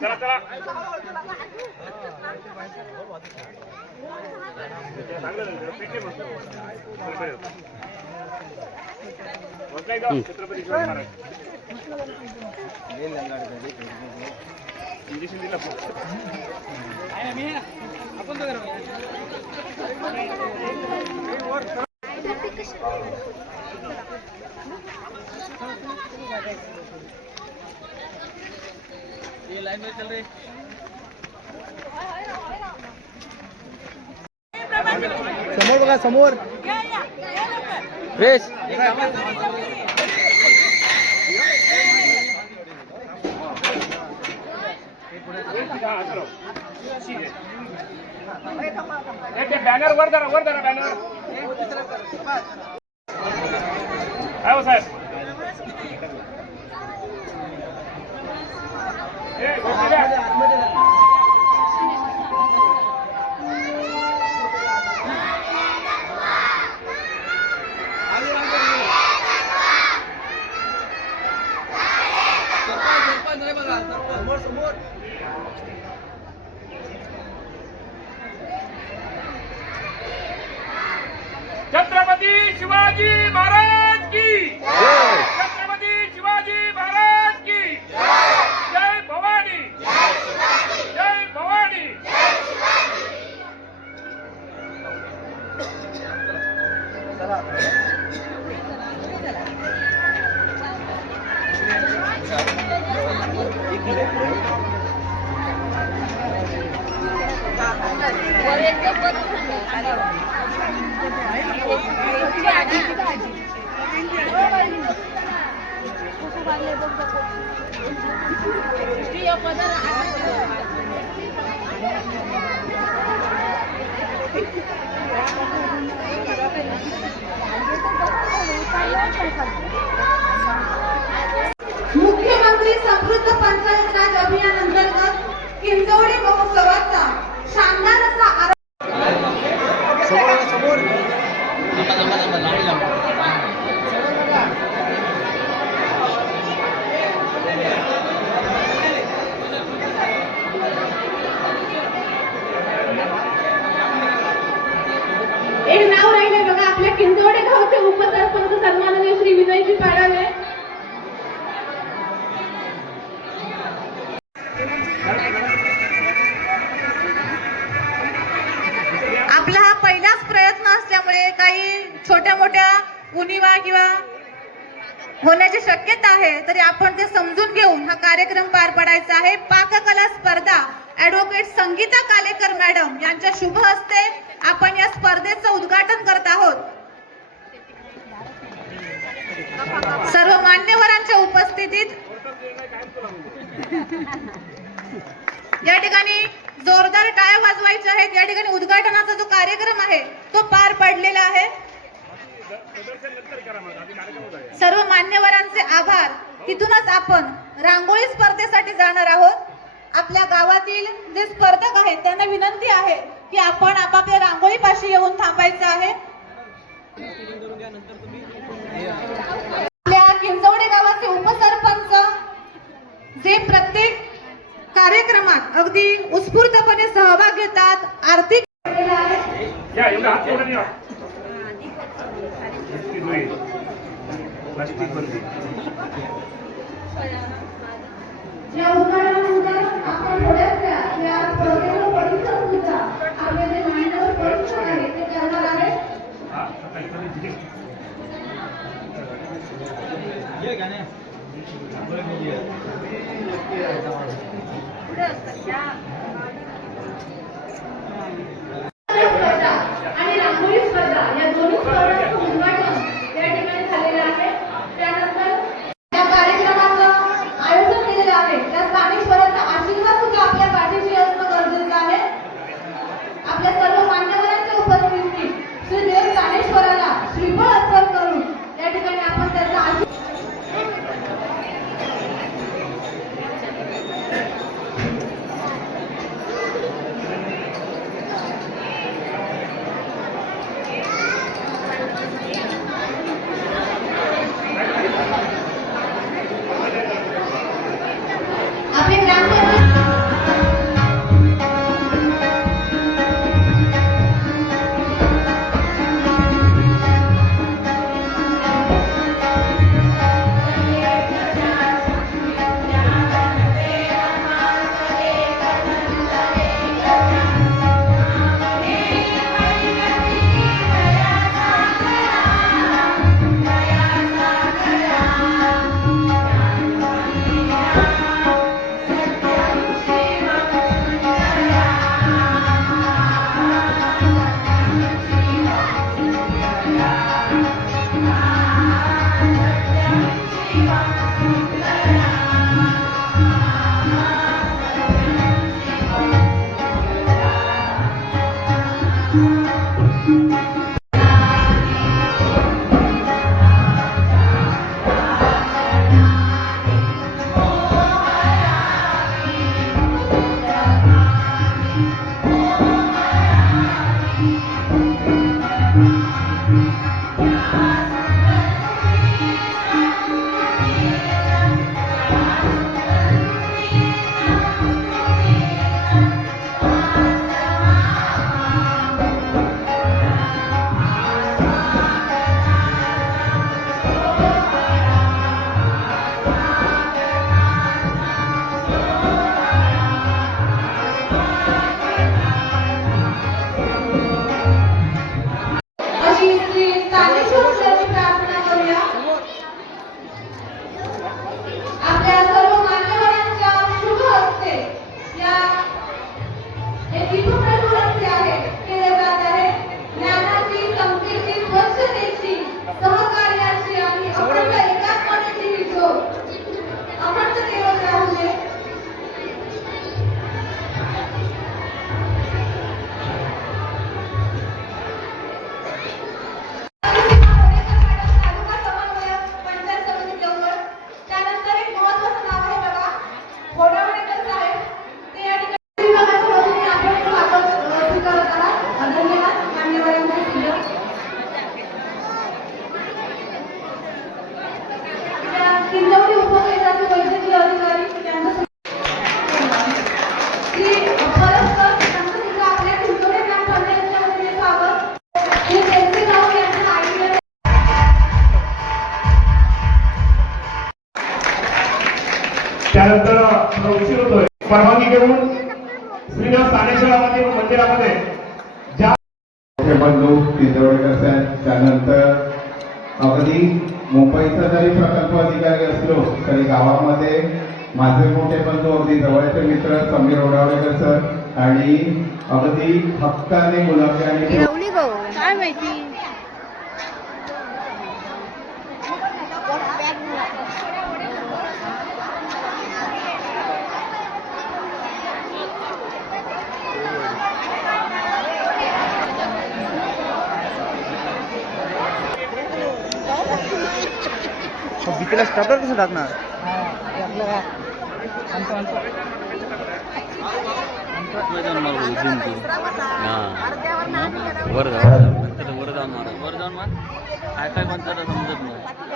चला चला छत्रपती शिवाजी महाराज इंजेक्शन दिलं आपण ये लाइन में चल रही समोर बघा समोर रेस बॅनर वर धरा बॅनर हो साहेब छत्रपती शिवाजी महाराज की छत्रपती शिवाजी महाराज की जय भवानी जय भवानी मुख्यमंत्री समृद्ध पंचायत राज अभियान अंतर्गत किंजवडे महोत्सवाचा शानदार असा एक नाव राहिले बघा आपल्या किंजवडे गावचे उपसरपंच सन्माननीय श्री विनयजी पाडावे. आपला हा पहिलाच प्रयत्न असल्यामुळे काही छोट्या मोठ्या उणिवा किंवा होण्याची शक्यता आहे, तरी आपण ते समजून घेऊन हा कार्यक्रम पार पाडायचा आहे. पाककला स्पर्धा ॲडव्होकेट संगीता कालेकर मॅडम यांच्या शुभ हस्ते आपण या स्पर्धेचं उद्घाटन करत आहोत. सर्व मान्यवरांच्या उपस्थितीत या ठिकाणी जोरदार टाळ्या वाजवायच्या आहेत. या ठिकाणी उद्घाटनाचा जो कार्यक्रम आहे तो पार पडलेला आहे. सर्व मान्यवरांचे आभार. तिथूनच आपण रांगोळी स्पर्धेसाठी जाणार आहोत. आपल्या गावातील जे स्पर्धक आहेत त्यांना विनंती आहे की आपण आपापल्या रांगोळी पाशी येऊन थांबायचं आहे. आपल्या किंजवडे गावाचे उपसरपंच जे प्रत्येक कार्यक्रमात अगदी उत्स्फूर्तपणे सहभाग घेतात. आर्थिक या उद्घाटनानंतर आपण थोड्याच या स्पर्धेचं परिचय सुद्धा आपले जे मान्यवर परिचय आहे ते करणार आहे. आणि रांगोळी स्पर्धा या दोन्ही स्पर्धांचं उद्घाटन या ठिकाणी झालेलं आहे. त्यानंतर या कार्यक्रमाचं आयोजन केलेलं आहे त्या स्थानिकश्वराचा आशीर्वाद सुद्धा आपल्या पाठीशी असणं गरजेचं आहे. आपल्या सर्व मान्यवरांच्या उपस्थितीत श्री देव स्थानेश्वराला श्रीफळ अर्पण करून या ठिकाणी आपण त्याचा त्यानंतर थोडा उशीर होतोय. परवानगी घेऊन श्रीनिवास स्थानेश्वरामध्ये मंदिरामध्ये ज्या मोठे बंधू तिजोरीकर साहेब, त्यानंतर अगदी मुंबईचा जरी प्रकल्प अधिकारी असलो तरी गावामध्ये माझे मोठे बंधू अगदी जवळचे मित्र समीर ओडावळेकर सर आणि अगदी हक्काने गुलाबी आणि काय माहिती भीतीला स्टार्टर कसं टाकणार वर जाऊन मारा वर जाऊन मार काय काय म्हणतात समजत नाही.